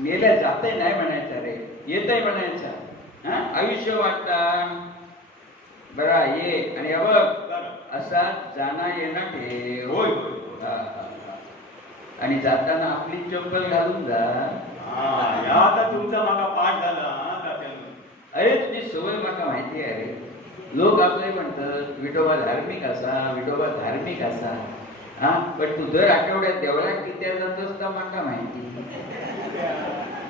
मेल्या जातंय नाही म्हणायचं रे, येतंय म्हणायचं. हा, आयुष्य वाटता बरा ये आणि बघ असा जाणा येणं ठेव. होय आणि जाताना आपली चप्पल घालून जा. आता तुमचा माका पाठ झाला. अरे तुझी सवय माका माहिती आहे रे. लोक आपले म्हणतात विठोबा धार्मिक असा, विठोबा धार्मिक असा. हा, पण तू दर आठवड्यात देवळात किती जातोस तर माका माहिती.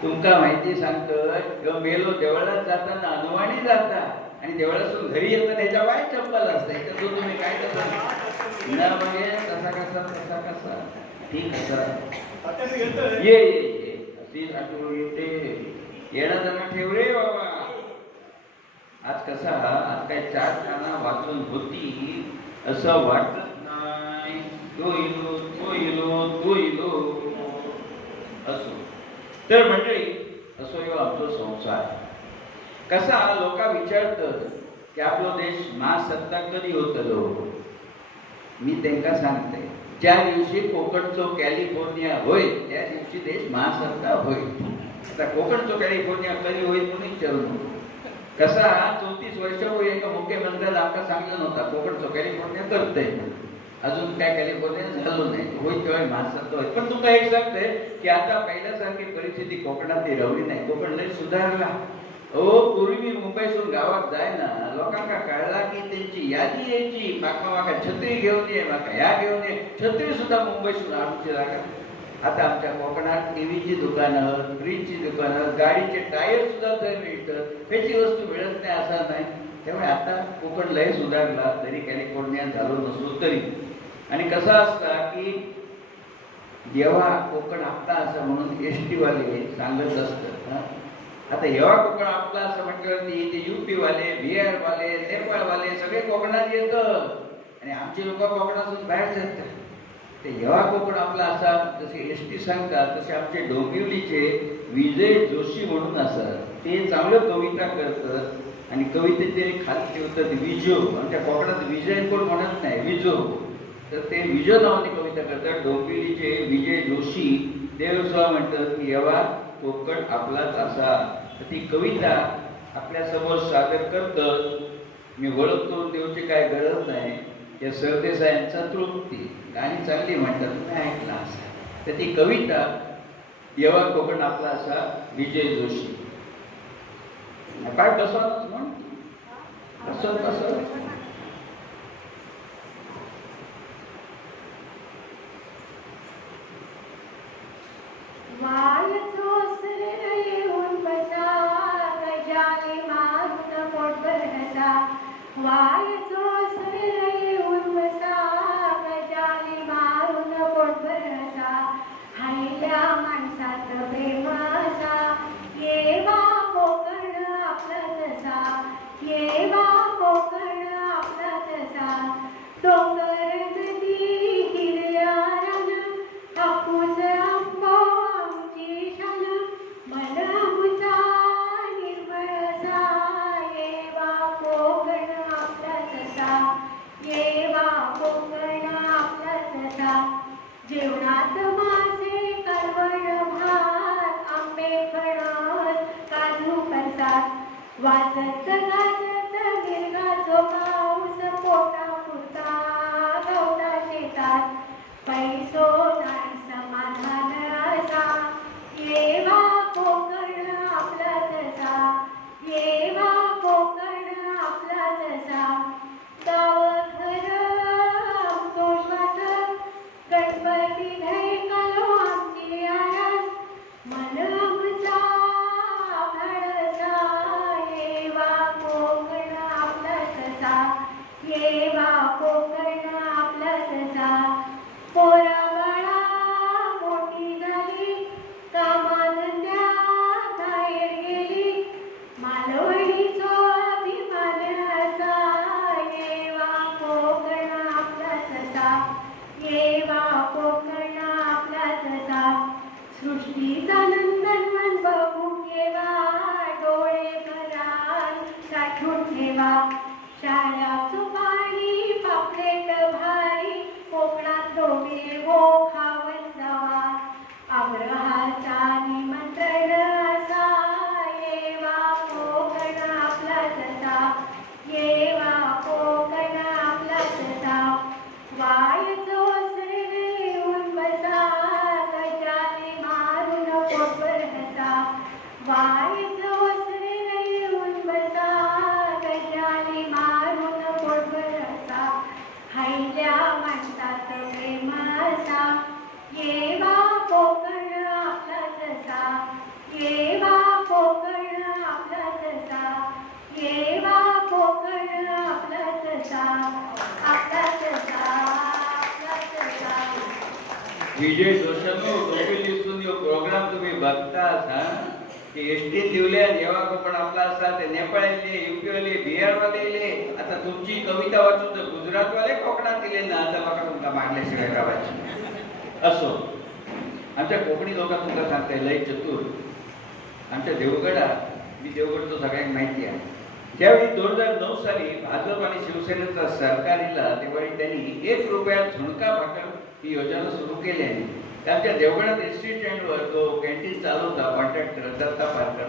तुमका माहिती सांगतो मेलो देवळात जाताना अनुवाणी जाता आणि देवळातून घरी येतं त्याच्या बाय चप्पल असते. तर तुम्ही काय करता न बघे तसा कसा ठीक असा ये अशी आठवण येते. येणं त्यांना ठेव रे बाबा. आज कसा आज काय 4 काना वाचून होती असं वाटत नाही. तो इलो असो. तर मंडळी असो यो आमचो संसार. कसा लोक विचारतात की आपलो देश महासत्ता कधी होतलो. मी त्यांना सांगते ज्या दिवशी कोकणचो कॅलिफोर्निया होईल त्या दिवशी देश महासत्ता होईल. आता कोकणचो कॅलिफोर्निया कधी होईल म्हणून विचारू नको. कसा 34 वर्षापूर्वी एका मुख्यमंत्र्याला आमका सांगितलं नव्हता कोकणचो कॅलिफोर्निया करतंय. अजून काय कॅलिफोर्निया झालो नाही. होईल तेव्हा महासत्ता होईल. पण तुला एक सांगते की आता पहिल्यासारखी परिस्थिती कोकणात रवली नाही. कोकण लय सुधारला. पूर्वी मी मुंबईतून गावात जाय ना लोकांना कळला की त्यांची यादी यायची माका छत्री घेऊन ये माका ह्या घेऊन ये. छत्री सुद्धा मुंबईतून आणूची लागत. आता आमच्या कोकणात टीव्हीची दुकानं, फ्रीजची दुकानं, गाडीचे टायर सुद्धा तर मिळतात. त्याची वस्तू मिळत नाही असं नाही. त्यामुळे आता कोकण लय सुधारला तरी कॅलिफोर्निया झालो नसलो तरी. आणि कसं असतं की जेव्हा कोकण आपला असं म्हणून एसटी वाले सांगत असतात. आता जेव्हा कोकण आपला असं म्हटल्यावरती ते युपी वाले, बिहार वाले, नेपाळ वाले सगळे कोकणात येतं आणि आमचे लोक कोकणातून बाहेर जातात. ते जेव्हा कोकण आपला असा जसे एसटी सांगतात तसे आमचे डोंबिवलीचे विजय जोशी म्हणून असतात. ते चांगलं कविता करतात आणि कवितेचे खाली ठेवतात विजो. आमच्या कोकणात विजय कोण म्हणत नाही विजो. तर ते विजय नावाने कविता करतात. डोंबिवलीचे विजय जोशी देवस्वा म्हणतात की जेव्हा कोकण आपलाच असा. तर ती कविता आपल्या समोर सादर करतात. मी ओळख करून देऊची काय गरज नाही. या सरदेसायांचा तृप्ती गाणी चांगली म्हणतात तुम्ही ऐकला असा. तर ती कविता जेव्हा कोकण आपला असा विजय जोशी. काय कसं म्हण कसं पोटभर हसा वाईचं वसरे येऊन बसा गजाली मारून पोटभर हसा हायल्या माणसात प्रेम असा येवा कोकण आपला जसा येवा कोकण आपला जसा येवा कोकण आपला जसा आपला जसा आपला जसा विजय दोषांनो डोंबिवलीतून यो प्रोग्राम तुम्ही बघताच हा की एसटी दिवल्या जेव्हा कोकण आपला असा ते नेपाळले युपीवाले बिहारवाले आता तुमची कविता वाचून तर गुजरातवाले कोकणात दिले ना आता बघा तुमका मांडल्याशिवाय गावाची असो आमच्या कोकणी लोकांना तुमका सांगताय लय चतुर आमच्या देवगडात मी देवगडचं सगळ्यांना माहिती आहे ज्यावेळी 2009 साली भाजप आणि शिवसेनेचा सरकार येला त्यावेळी त्यांनी 1 रुपयात झुणका भाकर ही योजना सुरू केली आहे. त्यांच्या देवगडात एसटी स्टँडवर जो कॅन्टीन चालवता कॉन्ट्रॅक्टर दत्ता पारकर